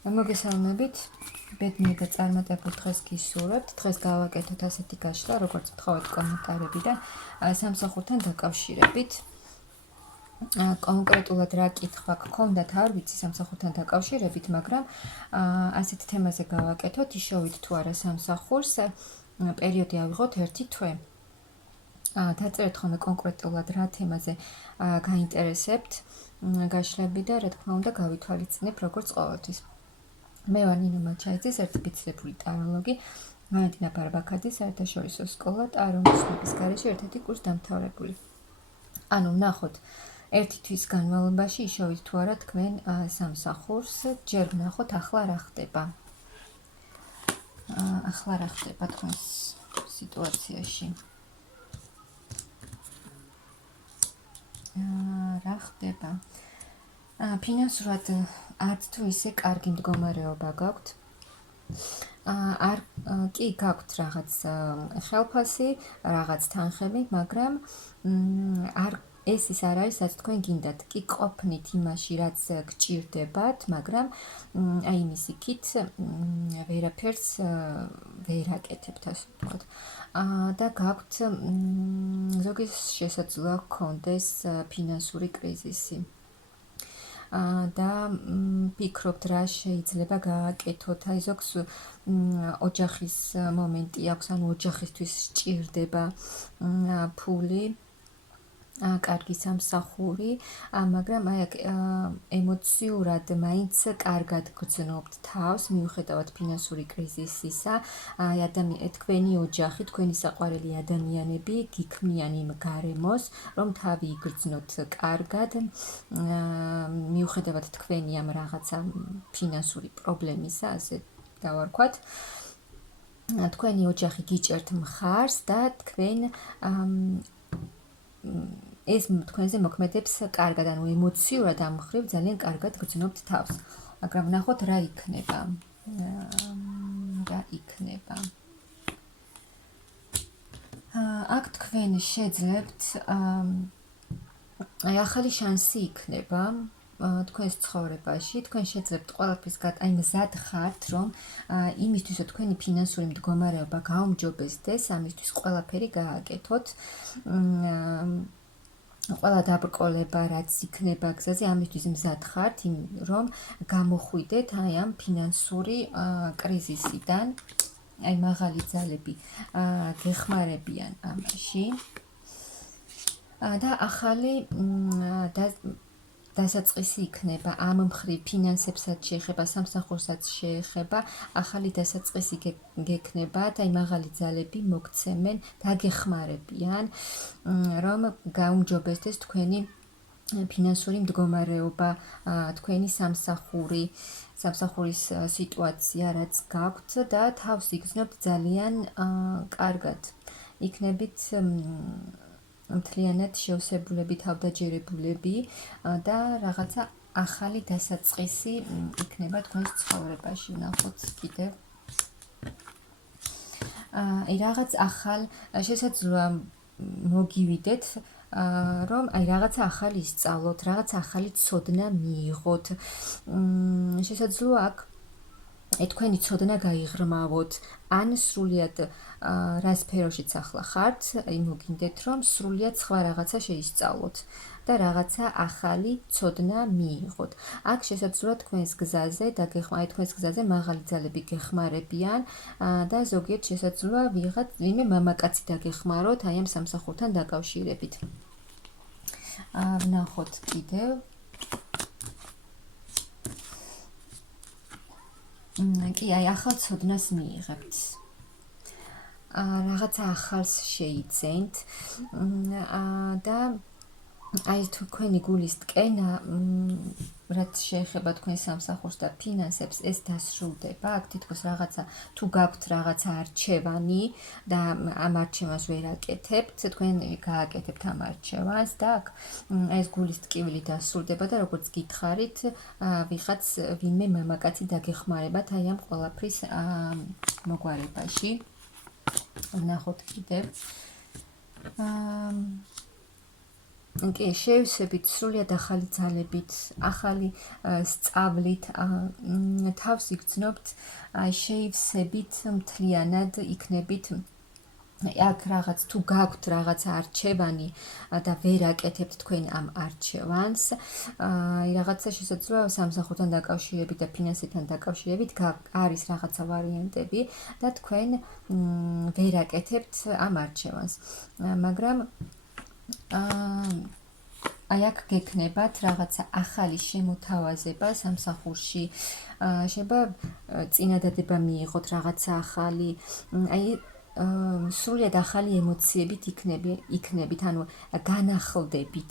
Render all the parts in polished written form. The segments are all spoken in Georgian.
მოგესალმებით, ბედნიერ და წარმატებულ დღეს გისურვებთ. დღეს გავაკეთოთ ასეთი გაშლა, როგორც მთხოვეთ კომენტარებიდან, სამსახურთან დაკავშირებით. კონკრეტულად რა კითხვა გქონდათ, არ ვიცი სამსახურთან დაკავშირებით, მაგრამ ასეთ თემაზე გავაკეთოთ, იშოვით თუ არა სამსახურს, პერიოდი ავიღოთ 1 თვე. დაწერეთ ხოლმე კონკრეტულად რა თემაზე გაინტერესებთ გაშლები და რა თქმა უნდა გავითვალისწინებ როგორც ყოველთვის. მე ვარ ნინო მაჩაიძის ერთბიცრებული ტაროლოგი, ვალენტინა ბარბაქაძის საერთაშორისო სკოლა ტაროლოგიის გარეშე ერთ-ერთი კურსდამთავრებული. ანუ ვნახოთ 1 თვის განმავლობაში იშოვით თუ არა თქვენ სამსახურს, ჯერ ვნახოთ ახლა რა ხდება. ახლა რა ხდება თქვენს სიტუაციაში. რა ხდება? ფინანსურად არც თუ ისე კარგი მდგომარეობა გაქვთ. კი გაქვთ რაღაც ხელფასი, რაღაც თანხები, მაგრამ ეს ის არ არის, რაც თქვენ გინდათ. კი ყოფნით იმაში, რაც გჭირდებათ, მაგრამ აი იმის იქით ვერაფერს ვერ აკეთებთ, ასე ვთქვათ. და გაქვთ ზოგი შესაძლოა გქონდეს ფინანსური კრიზისი. და ფიქრობთ რა შეიძლება გააკეთოთ, აი ზოგს ოჯახის მომენტი აქვს, ანუ ოჯახისთვის სჭირდება ფული, კარგი სამსახური, მაგრამ აი ემოციურად მაინც კარგად გრძნობთ თავს, მიუხედავად ფინანსური კრიზისისა, აი თქვენი ოჯახი, თქვენი საყვარელი ადამიანები გიქმნიან იმ გარემოს, რომ თავი იგრძნოთ კარგად, მიუხედავად თქვენი ამ რაღაცა ფინანსური პრობლემისა, ასე დავარქვათ. თქვენი ოჯახი გიჭერთ მხარს და თქვენ ეს თქვენზე მოქმედებს კარგად, ანუ ემოციურად ამ მხრივ ძალიან კარგად გრძნობთ თავს. მაგრამ ვნახოთ რა იქნება. აქ თქვენ შეძლებთ ახალი შანსი იქნება თქვენს ცხოვრებაში, თქვენ შეძლებთ ყველაფრის აი მზად ხართ, რომ იმისთვის, რომ თქვენი ფინანსური მდგომარეობა გაუმჯობესდეს, ამისთვის ყველაფერი გააკეთოთ. ყველა დაბრკოლება, რაც იქნება გზაზე, ამისთვის მზად ხართ, რომ გამოხვიდეთ აი ამ ფინანსური კრიზისიდან. აი მაღალი ძალები გეხმარებიან ამაში. და ახალი დასაწყისი იქნება ამ მხრივ ფინანსებსაც შეეხება, სამსახურსაც შეეხება, ახალი დასაწყისი გექნებათ, აი მაღალი ძალები მოგცემენ, დაგეხმარებიან, რომ გაუმჯობესდეს თქვენი ფინანსური მდგომარეობა, თქვენი სამსახურის სიტუაცია, რაც გაქვთ და თავს იგრძნობთ ძალიან კარგად. იქნებით მთლიანად შევსებულები, თავდაჯერებულები და რაღაცა ახალი დასაწყისი იქნება თქვენს ცხოვრებაში. ვნახოთ კიდევ. რაღაც ახალ შესაძლოა მოგივიდეთ, რომ აი რაღაცა ახალი ისწავლოთ, რაღაცა ახალი ცოდნა მიიღოთ. შესაძლოა აქ თქვენი ცოდნა გაიღრმავოთ, ან სრულიად რა სფეროშიც ახლა ხართ, აი მოგინდეთ, რომ სრულიად სხვა რაღაცა შეისწავლოთ და რაღაცა ახალი ცოდნა მიიღოთ. აქ შესაძლოა თქვენს გზაზე თქვენს გზაზე მაღალი ძალები გეხმარებიან და ზოგიერთ შესაძლოა ვინმე მამაკაცი დაგეხმაროთ აი ამ სამსახურთან დაკავშირებით. ვნახოთ კიდევ. კი, აი ახალ ცოდნას მიიღებთ. რაღაცა ახალს შეიძენთ და აი თქვენი გულის ტკენა, რაც შეეხება თქვენს სამსახურს და ფინანსებს, ეს დასრულდება. აქ თითქოს რაღაცა თუ გაქვთ რაღაცა არჩევანი და ამ არჩევანს ვერ აკეთებთ, თქვენ გააკეთებთ ამ არჩევანს და აქ ეს გულის ტკივილი დასრულდება და როგორც გითხარით, ვინმე მამაკაცი დაგეხმარებათ აი ამ ყველაფრის მოგვარებაში. ვნახოთ კიდევ. კი, შევსებით, სრულიად ახალი ძალებით, ახალი სწავლით, თავს იგრძნობთ, შეივსებით, მთლიანად იქნებით აქ რაღაც თუ გაქვთ რაღაც არჩევანი და ვერ აკეთებთ თქვენ ამ არჩევანს, რაღაცა შესაძლოა სამსახურთან დაკავშირებით და ფინანსებთან დაკავშირებით არის რაღაცა ვარიანტები და თქვენ ვერ აკეთებთ ამ არჩევანს. მაგრამ აი აქ გექნებათ რაღაცა ახალი შემოთავაზება სამსახურში, შეიძლება წინადადება მიიღოთ რაღაცა ახალი, აი სრულიად ახალი ემოციებით იქნებით, ანუ განახლდებით.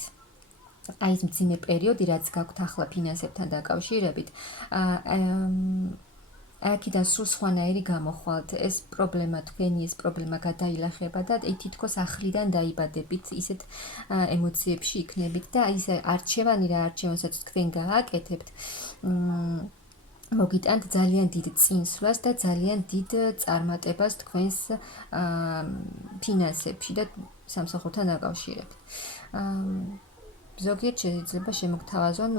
აი ეს მძიმე პერიოდი, რაც გაქვთ ახლა ფინანსებთან დაკავშირებით, აქედან სულ სხვანაირი გამოხვალთ. ეს პრობლემა, თქვენი ეს პრობლემა გადაილახება და თითქოს ახლიდან დაიბადებით, ისეთ ემოციებში იქნებით და აი ეს არჩევანი რა არჩევანსაც თქვენ გააკეთებთ, მოგიტანთ ძალიან დიდ წინსვლას და ძალიან დიდ წარმატებას თქვენს ფინანსებში და სამსახურთან დაკავშირებით. ზოგიერთ შეიძლება შემოგთავაზონ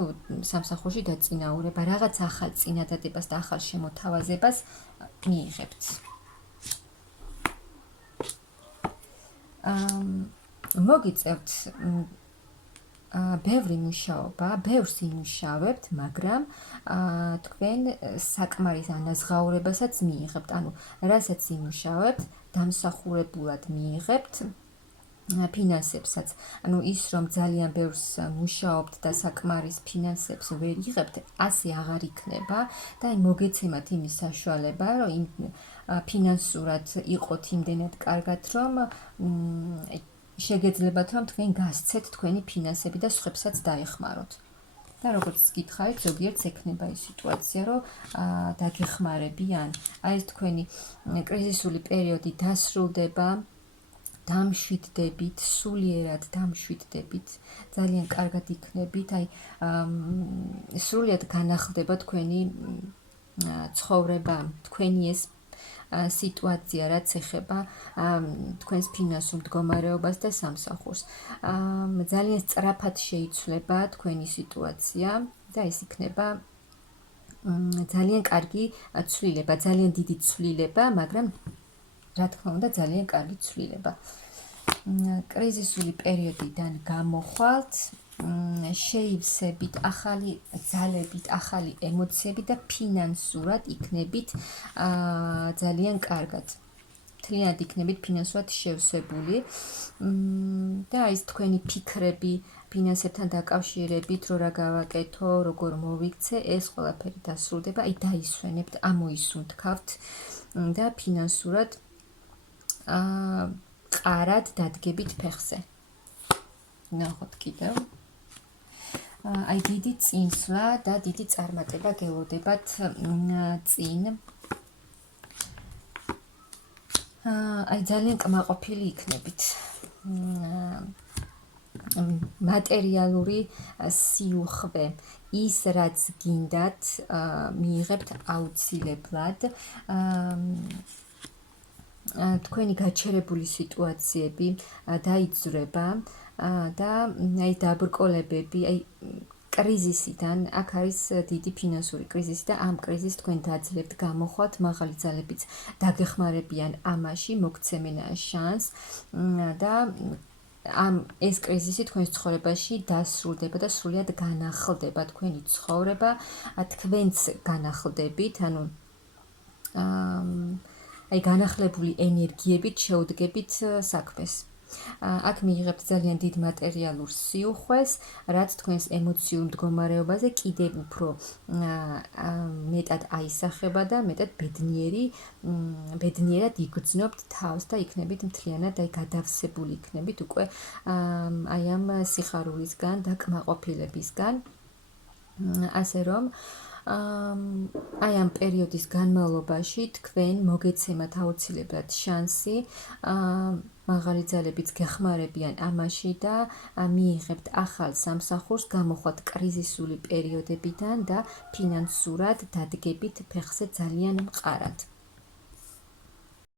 სამსახურში დაწინაურება, რაღაც ახალ წინადადებას და ახალ შემოთავაზებას მიიღებთ. მოგიწევთ ბევრი მუშაობა, ბევრს იმუშავებთ, მაგრამ თქვენ საკმარის ანაზღაურებასაც მიიღებთ. ანუ რასაც იმუშავებთ, დამსახურებულად მიიღებთ ფინანსებსაც. ანუ ის რომ ძალიან ბევრს მუშაობთ და საკმარის ფინანსებს ვერ იღებთ, ასე აღარ იქნება და აი მოგეცემათ იმის საშუალება, რომ იმ ფინანსურად იყოთ იმდენად კარგად, რომ შეგეძლებათ, რომ თქვენ გასცეთ თქვენი ფინანსები და სხვებსაც დაეხმაროთ. და როგორც გითხარით, ზოგიერთს ექნება ის სიტუაცია, რომ დაგეხმარებიან. აი ეს თქვენი კრიზისული პერიოდი დასრულდება, დამშვიდდებით, სულიერად დამშვიდდებით, ძალიან კარგად იქნებით, აი სრულიად განახლდება თქვენი ცხოვრება, თქვენი ეს სიტუაცია, რაც ეხება თქვენს ფინანსურ მდგომარეობას და სამსახურს. ძალიან სწრაფად შეიცვლება თქვენი სიტუაცია და ეს იქნება ძალიან კარგი ცვლილება, ძალიან დიდი ცვლილება, მაგრამ რა თქმა უნდა, ძალიან კარგი ცვლილება. კრიზისული პერიოდიდან გამოხვალთ, შეივსებით ახალი ძალებით, ახალი ემოციებით და ფინანსურად იქნებით ძალიან კარგად. მთლიანად იქნებით ფინანსურად შევსებული და ეს თქვენი ფიქრები ფინანსებთან დაკავშირებით, რო რა გავაკეთო, როგორ მოვიქცე, ეს ყველაფერი დასრულდება, აი დაისვენებთ, ამოისუნთქავთ და ფინანსურად ყარად დადგებით ფეხზე. ნახოთ კიდევ. აი დიდი წინსვლა და დიდი წარმატება გელოდებათ წინ. აი ძალიან კმაყოფილი იქნებით. მატერიალური სიუხვე, ის რაც გინდათ, მიიღებთ აუცილებლად. თქვენი გაჩერებული სიტუაციები დაიძვრება და აი დაბრკოლებები, აი კრიზისიდან, აქ არის დიდი ფინანსური კრიზისი და ამ კრიზისს თქვენ დაძლებთ გამოხვალთ, მაღალი ძალებიც დაგეხმარებიან ამაში, მოგცემენ შანსს და ეს კრიზისი თქვენს ცხოვრებაში დასრულდება და სრულიად განახლდება თქვენი ცხოვრება, თქვენც განახლდებით, ანუ აი განახლებული ენერგიებით შეუდგებით საქმეს. აქ მიიღებთ ძალიან დიდ მატერიალურ სიუხვეს, რაც თქვენს ემოციურ მდგომარეობაზე კიდევ უფრო მეტად აისახება და მეტად ბედნიერად იგრძნობთ თავს და იქნებით მთლიანად აი გადავსებული იქნებით უკვე აი ამ სიხარულისგან და კმაყოფილებისგან. ასე რომ აი ამ პერიოდის განმავლობაში თქვენ მოგეცემათ აუცილებლად შანსი მაღალი ძალებიც გეხმარებიან ამაში და მიიღებთ ახალ სამსახურს, გამოხვალთ კრიზისული პერიოდებიდან და ფინანსურად დადგებით ფეხზე ძალიან მყარად.